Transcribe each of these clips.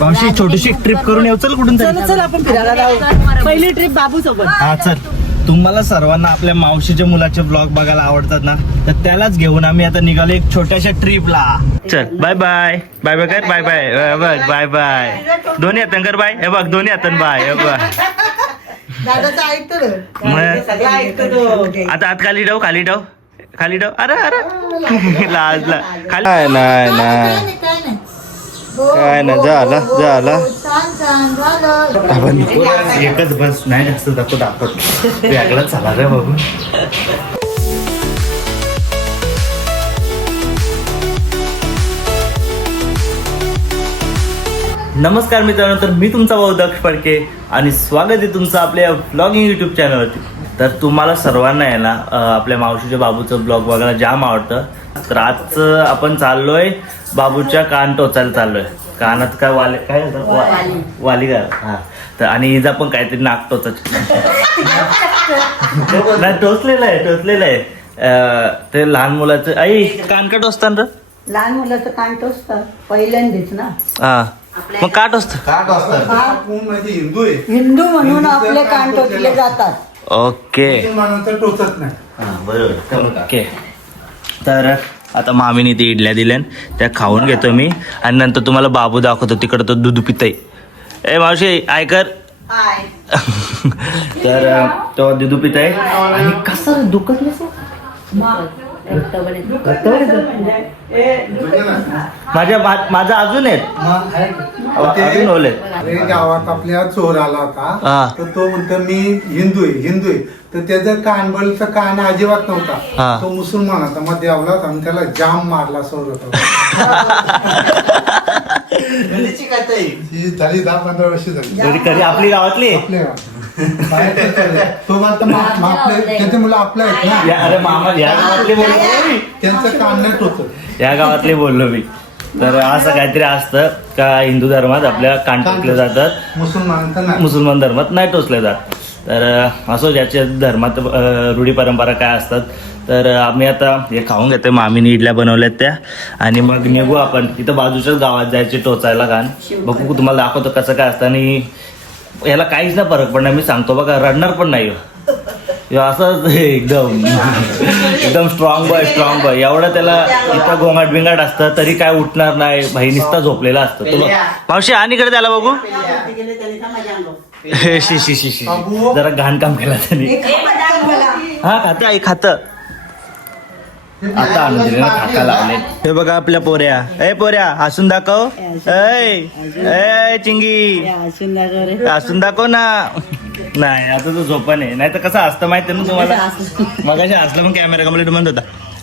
मावशी छोटीशी ट्रिप करून येऊ चल कुठून चल चल आपण फिरायला जाऊ. पहिली ट्रिप बाबू सोबत हा चल. तुम्हाला सर्वांना आपल्या मावशीच्या मुलाचे ब्लॉग बघायला आवडतात ना तर त्यालाच घेऊन आम्ही आता निघालो एक छोट्याशा ट्रिपला चल बाय बाय बाय बाय कर बाय बाय बघ बाय बाय दोन्ही हातन कर बाय हे बघ दोन्ही हातन बाय हे बघ. दादाचं ऐकतो रे. मग? सगळं ऐकतो तो. आता हात खाली ठेव खाली ठेव. खाली ठेव. अरे अरे. लाजला खाली नाही नाही. काय नाही झालं झालं. आपण एकच बस नाही जास्त दाखव दाखवत. वेगळाच झाला रे बाबू. नमस्कार मित्रांनो तर मी तुमचा भाऊ दक्ष फडके आणि स्वागत आहे तुमचं आपल्या ब्लॉगिंग यूट्यूब चॅनलवरती तर तुम्हाला सर्वांना आहे ना आपल्या मावशीच्या बाबूचं ब्लॉग बघायला जाम आवडतं. तर आज आपण चाललोय बाबूच्या कान टोचायला चाललोय. कानात काय वाले काय होतं? वा- वाली. का? हा. तर आणि इजा पण काहीतरी नाक टोचायची. नाही टोचलेलं आहे टोचलेलं आहे. अं, ते लहान मुलाचं आई कान का टोचतात रे? लहान मुलाचं कान टोचतं पहिल्यांदाच ना. हा. मग का टोचतं? काट असतात म्हणजे हिंदू आहे. हिंदू म्हणून आपले कान टोचले जातात. ओके. मुसलमानाचं टोचत नाही. हा, बरोबर. ओके. तर आता मामीने ते इडल्या दिल्या त्या खाऊन घेतो मी. आणि नंतर तुम्हाला बाबू दाखवतो तिकडं तो दूध पितय. ए मावशी ऐकर तर तो दूध पिताय. आणि कसं दुखत माझ्या माझा अजून आहे. अजून ओले गावात आपल्या चोर आला होता. तर तो म्हणतो मी हिंदू आहे हिंदू आहे. तर त्याचं कानबळचा कान अजिबात. नव्हता. तो मुसलमान होता मग देवला होता आणि त्याला जाम मारला सोड होता ही झाली दहा पंधरा वर्ष झाली. आपली गावातली. तो त्याचे मुलं आपले आहेत या- ना अरे मामा या गावातले बोललो मी. त्यांचं कान नाही टोचत या गावातले बोललो मी. तर असं काहीतरी असतं का हिंदू धर्मात आपल्या कान टोचले जातात? मुसलमानांचं नाही. मुसलमान धर्मात नाही टोचले जात. तर असो ज्याच्या धर्मात अं, रूढी परंपरा काय असतात. तर आम्ही आता हे खाऊन घेतोय. मामीने इडल्या बनवल्यात त्या. आणि मग निघू आपण. इथं बाजूच्याच गावात जायचे टोचायला कान बघू तुम्हाला दाखवतो कसं काय असतं. आणि याला काहीच नाही फरक पडणार मी सांगतो बघा रडणार पण नाही. असंच एकदम एकदम स्ट्रॉंग बॉय स्ट्रॉंग बॉय एवढं त्याला इथं गोंगाट बिंगाट असतं तरी काय उठणार नाही. भाई निसता झोपलेला असतं. तो बघ. मावशी आणि इकडे त्याला बघू. हे शी शी शी शी जरा घाण काम केलं त्याने. हा खात आई खात. आता आणून दिले ना खाका लावले हे बघा आपल्या पोऱ्या. ए पोऱ्या हसून दाखव. ऐ ऐ चिंगी. हसून दाखव ना. नाही आता तो झोपा नाही. नाही तर कसं असतं माहिती ना तुम्हाला? मग असलं मग कॅमेरा कंप्लीट बंद होता.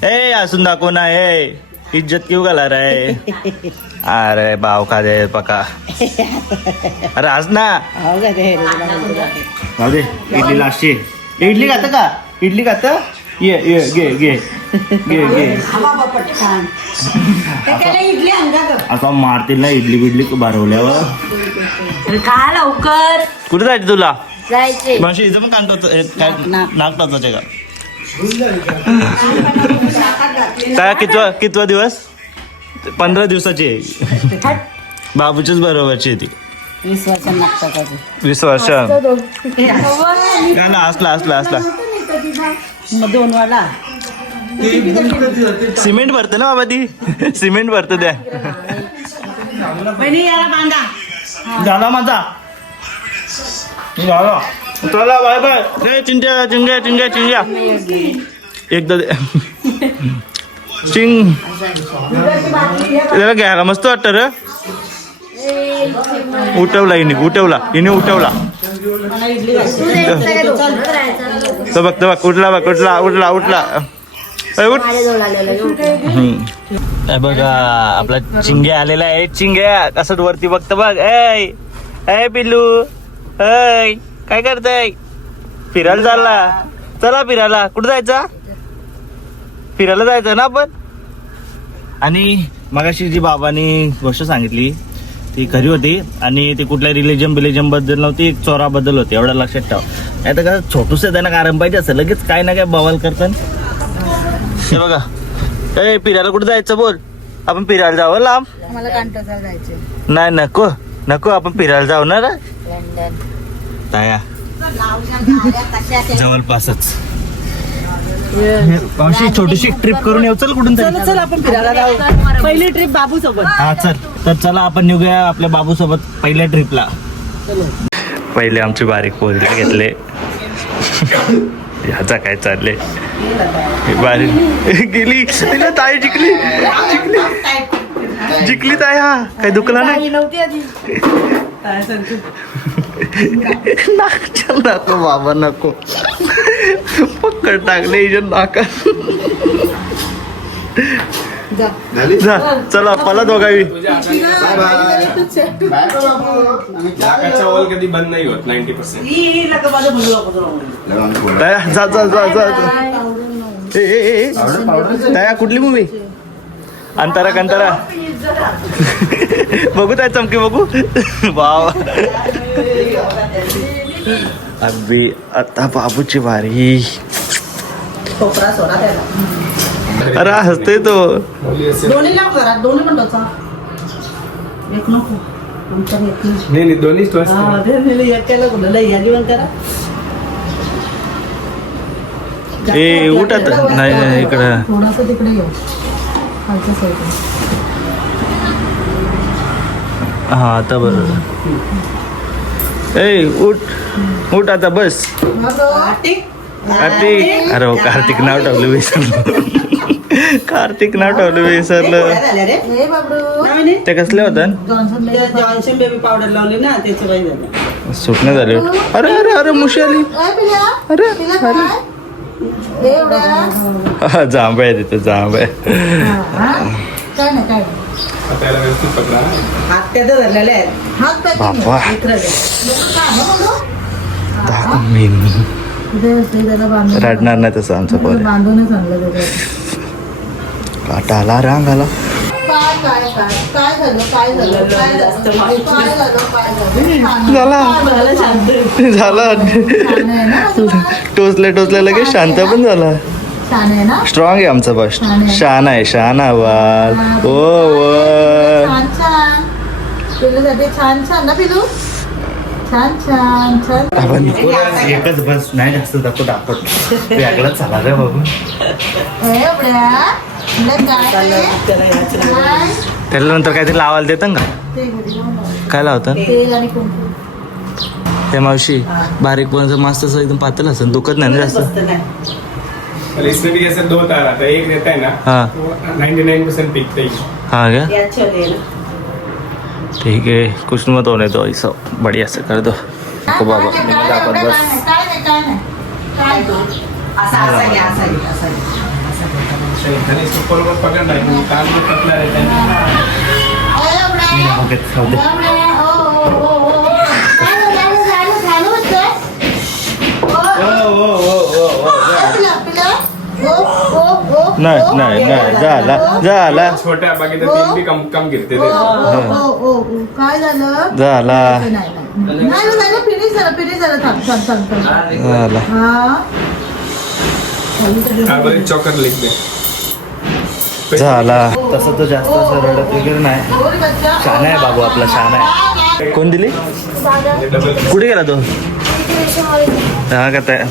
ए हसून दाखव ना ए. इज्जत क्यों घाला रे? अरे भाव का दे पका. अरे हस ना. इडली लास्टची. इडली खातं का? इडली खातं? ये ये घे घे. घे घे. इडली अंगात असा मारतील ना इडली बिडली भरवल्यावर. खा लवकर. कुठे जायचं तुला? जायचे. मावशी इथं पण नाक टाचायचे का? काय कितवा कितवा दिवस? पंधरा दिवसाची आहे. बाबूच्याच बरोबरची आहे ती. वीस वर्ष लागतात वीस वर्ष. ना असला असला असला. मग दोन वाला. सिमेंट भरतं ना बाबा ती सिमेंट भरतं त्या बहिणी याला बांधा. झाला माझा. झाला. चला बाय बाय रे चिंट्या चिंग्या चिंग्या चिंग्या. एकदा दे. चिंग. त्याला घ्यायला मस्त वाटतं रे. उठवला हिने उठवला. हिने उठवला. तो बघ तो बघ उठला बघ उठला उठला उठला. ए, उठ. हम्म. बघा आपला चिंग्या आलेला आहे. चिंग्या कसं वरती बघतं बघ. ऐ ऐ पिल्लू. ऐ काय करताय? फिरायला चालला. चला फिरायला. कुठं जायचा? फिरायला जायचं ना आपण? आणि मगाशी जी बाबांनी गोष्ट सांगितली ती खरी होती आणि ती कुठल्या रिलिजन बिलिजनबद्दल नव्हती एक चोराबद्दल होती एवढं लक्षात ठेव. नाही तर कसं छोटूस त्यांना कारण पाहिजे असं लगेच काय ना काय बवाल करतात. हे बघा. ए फिरायला कुठं जायचं बोल? आपण फिरायला जावं लांब? नाही नको. नको आपण फिरायला जाऊ ना ताया. जवळपासच. मावशी छोटीशी ट्रिप करून येऊ. चल कुठून चल आपण फिरायला जाऊ. पहिली ट्रिप बाबू सोबत हा चल. तर चला आपण निघूया आपल्या बाबू सोबत पहिल्या ट्रिपला पहिले आमची बारीक पोरीला घेतले. ह्याचा काय चालले? बारीक. गेली. तिला ताई जिंकली. जिंकली. जिंकली ताई हा. काय दुखला नाही? नव्हती आधी. नाक नको बाबा नको. पकड टाकले हिच्या नाका. जा. चला पला दोघावी नाकाचा वॉल कधी बंद नाही होत नाईन्टी पर्सेंट दया जा जा जा जा जा. ए, ए, ए, ए. दया कुठली मूवी अंतारा कंतारा. बघू त्या चमकी बघू. वाव. अगदी आता बाबूची वारी. कोपरा सोडा त्याला. अरे हसते तो. दोन्ही लाव करा दोन्ही पण टोचा. एक नको. नाही. नाही नाही दोन्हीच. हा, या जेवण करा. ए उठ आता. नाही नाही, इकडं. थोडस तिकडे येऊ. खालच्या साईडला हा आता बरोबर ए उठ. उठ आता बस. कार्तिक. कार्तिक. अरे हो कार्तिक नाव ठेवलं विसरलो कार्तिक नाव ठेवलं विसरलं. हे. ते कसले होतं? Baby powder. लावली ना त्याची सुटणं झाले. अरे अरे अरे मुशी आली. अरे अरे. जांब आहे तिथं जांब आहे. बापा रडणार नाही तसं आमचं बांधूनच आणलं काटा आला रांग आला. काय काय काय काय झालं काय झालं? काय जास्त झालं. माहिती काय झालं काय झालं. झाला. झालं शांत झाला. छान आहे ना माझं? टोचले टोचले लगेच शांत पण झाला. छान आहे ना? स्ट्रॉंग आहे आमचा बस छान आहे. शान आहे शान आवाज ओ वर छान छान. पिलूसाठी छान छान ना पिलू? छान छान छान. आपण एकच बस नाही जास्त दाखव दाखवत वेगळाच झाला रे बाबू. ए बड्या बड्या काय चाललं आहे? त्याला याचं नाही. काय? त्याला नंतर काहीतरी लावायला देतं का. काय लावतात तेल आणि कुंकू ते मावशी बारीक पण मस्त असं एकदम पातळ असं दुखत नाही ना जास्त बसतं नाही. और इसमें भी जैसे दो तार आता है एक रहता है ना हाँ। नाइन्टी नाइन परसेंट ही हाँ क्या आहे. ठीक है कुछ मत होने दो ऐसा बढ़िया से कर दो को बाबा काय बस नाही, काय नाही काय नाही काय नाही. नाही ओ. नाही नाही झाला झाला छोटा बाकी तो तीन भी कम कम गिरते ओ, थे ओ, ओ, ओ. काय झालं झाला नाही झालं फिनिश झालं फिनिश झालं थांब थांब थांब थांब झाला हा हाँ चौकर लिख दे झाला. तसं तर जास्त असं रडत वगैरे नाही. शान आहे बाबू आपला शान आहे. कोण दिली? कुठे गेला तो? हा का त्या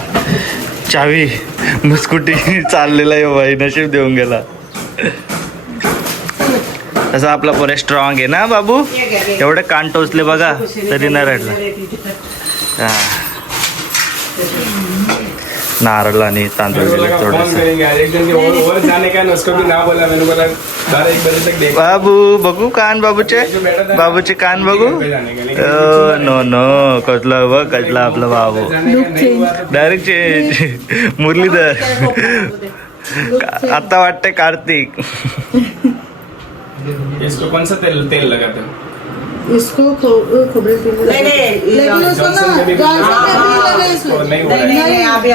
चावी मुस्कुटी चाललेला आहे बाई नशीब देऊन गेला. तसं आपला पुरे स्ट्रॉंग आहे ना बाबू? एवढे कान टोचले बघा तरी नाही रडला. हा. नारळ आणि तांदूळ दिले फोन थोडस करेंगे आज एक दिन के और और जाने का ना उसको भी ना बोला मैंने बोला बारह एक बजे तक देख. बाबू बघू कान बाबूचे. बाबूचे कान बघू. नो नो कसलं बघ कसला आपला बाबू. Direct change Muralidhar. आता वाटतंय कार्तिक. इसको कौन सा तेल तेल लगाते हो? इसको खोबरे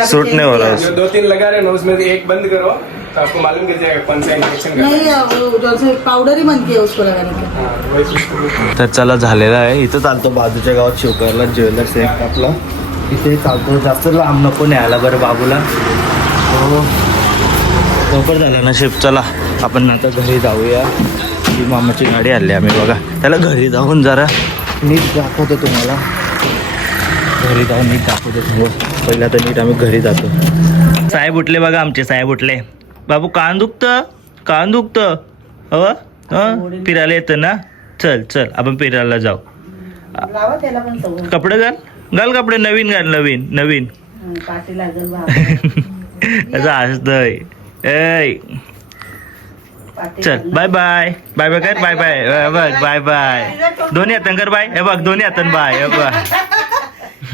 सूट नहीं हो रहा है। जो दो तीन लगा रहे हैं ना उसमें से एक बंद करो तो आपको मालूम गिर जाएगा कौन सा इंजेक्शन नहीं वो जॉनसन पाउडर ही बनती है उसको लगाने हाँ, तर चला झालेला आहे. इथं चालतो बाजूच्या गावात शिवकरला ज्वेलर्स आहे आपला. इथे चालतो जास्त लांब नको न्यायला बरं बाबूला. हो. लवकर झालं ना शिफ्ट चला. आपण नंतर घरी जाऊया. ही मामाची गाडी आली आम्ही बघा. त्याला घरी जाऊन जरा नीट दाखवतो तुम्हाला. घरी जाऊन नीट दाखवतो तुम्हाला. पहिला तर नीट आम्ही घरी जातो. साहेब उठले बघा आमचे साहेब उठले. बाबू कान दुखतं? कान दुखतं? हो? हं? फिरायला येतं ना? चल चल आपण फिरायला जाऊ. कपडे घाल. घाल कपडे नवीन घाल नवीन नवीन. असं हसतय ऐ. चल. बाय बाय बाय बाय कर बाय बाय बघ बाय बाय दोन्ही हातान कर बाय हे बघ दोन्ही हातान बाय हे बघ.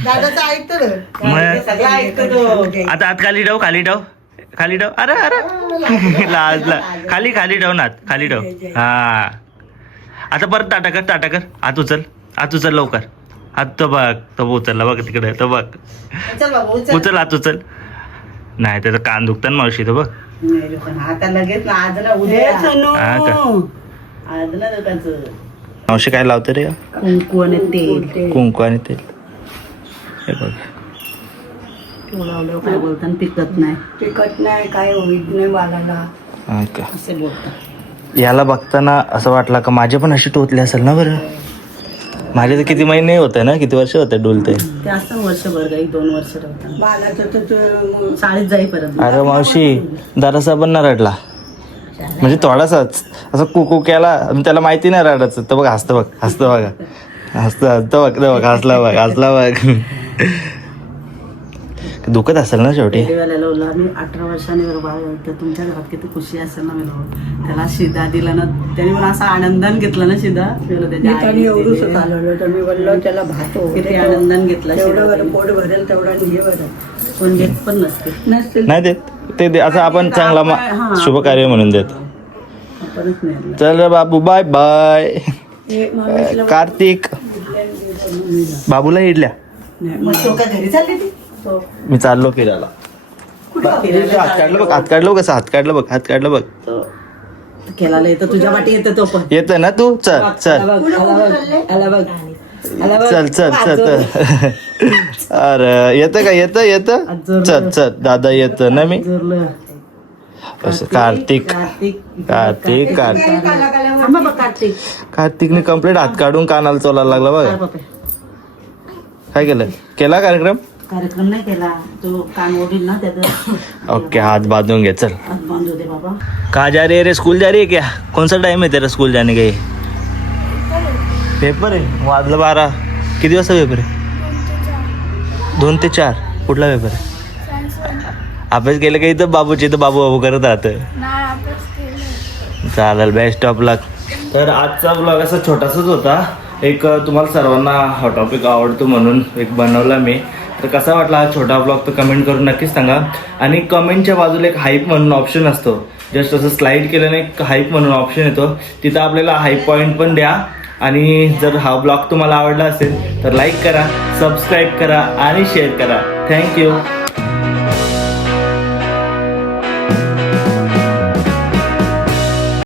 दादाचं ऐकतो. आता हात खाली ठेव खाली ठेव. खाली ठेव. अरे अरे. लाजला खाली खाली ठेव ना खाली ठेव. हा. आता परत टाटा कर टाटा कर. हात उचल. हात उचल लवकर. हात तो बघ तो उचलला. बघ तिकडे तो बघ. उचल. हात उचल. नाही त्याचं कान दुखतं ना मावशी तो बघ. नाही रे, पण आता लगेच ना आज ना उद्या हा का? आज ना दुकानचं. मावशी काय लावते रे? कुंकू आणि तेल. कुंकू आणि तेल. हे बघ. लावल्यावर काय बोलताना पिकत नाही. पिकत नाही काय होईत नाही बालाला हा का? असे बोलतात. याला बघताना असं वाटलं का माझे पण अशी टोचले असेल ना बरं? माझे तर किती महिने होते ना? किती वर्ष होते डोलते? ते असतं वर्षभर काही दोन वर्ष ठेवतात बालाचं तर ते शाळेत जाईपर्यंत. अरे मावशी दरासा पण रडला. म्हणजे थोडासाच. असं कुकू केला आणि त्याला माहिती नाही रडायचं. तर बघ हसतं बघ हसतं बघा. हसतं हसतं बघ ते बघ हसला बघ हसला बघ. दुखत असेल ना शेवटी? लावलं. अठरा वर्षाने तुमच्या घरात किती खुशी असेल ना मी. त्याला शिदा दिला ना त्याने पण असा आनंदाने घेतला ना शिदा. मी तर बोललो त्याला भात हो. किती आनंदाने घेतला त्याने. पोट भरेल तेवढा हे पण नसते. नाही देत. ते दे- असं आपण चांगला मा- शुभ कार्य म्हणून देत. चल रे बाबू बाय बाय. कार्तिक. बाबूला इडल्या. मग तो काय घरी चालली तो? मी चाललो फिरायला. हात काढलं बघ हात काढलं बघ कसं हात काढलं बघ हात काढलं बघ. केला येतं तुझ्या वाटी येतं तो पण. येतं ना तू? चल चल. आला बघ आला बघ आला बघ. आला बघ. चल चल चल चल. अरे येतं का? येतं येतं? चल चल. दादा येतं ना मी? जोरलं. असं कार्तिक कार्तिक. कार्तिक. कार्तिक थांबा बघ कार्तिक. कार्तिकने कंप्लीट हात काढून कानाला चोलायला लागला बघा. काय केलं? केला कार्यक्रम? कार्यक्रम नाही केला. तो कान ओढील ना त्याचं. ओके हात बांधून घे चल. हात बांधू दे बाबा. कहाँ जा रही है रे स्कूल जा रही है क्या? कौन सा टाइम है तेरा स्कूल जाने का ये पेपर आहे. वाजलं बारा. किती वाजता पेपर आहे? दोन ते चार. कुठला पेपर आहे? अभ्यास केलं का इथं? बाबूची इथं बाबू बाबू करत राहतं. चालेल बेस्ट ऑफ लक तर आजचा ब्लॉग असा छोटासाच होता. एक तुम्हाला सर्वांना हा टॉपिक आवडतो म्हणून एक बनवला मी. तर कसा वाटला हा छोटा ब्लॉग तर कमेंट करून नक्कीच सांगा. आणि कमेंटच्या बाजूला एक हाईप म्हणून ऑप्शन असतो. जस्ट असं स्लाईड केल्याने एक हाईप म्हणून ऑप्शन येतो. तिथं आपल्याला हाईप पॉईंट पण द्या. आणि जर हा ब्लॉग तुम्हाला आवडला असेल तर लाईक करा सबस्क्राईब करा आणि शेअर करा. थँक्यू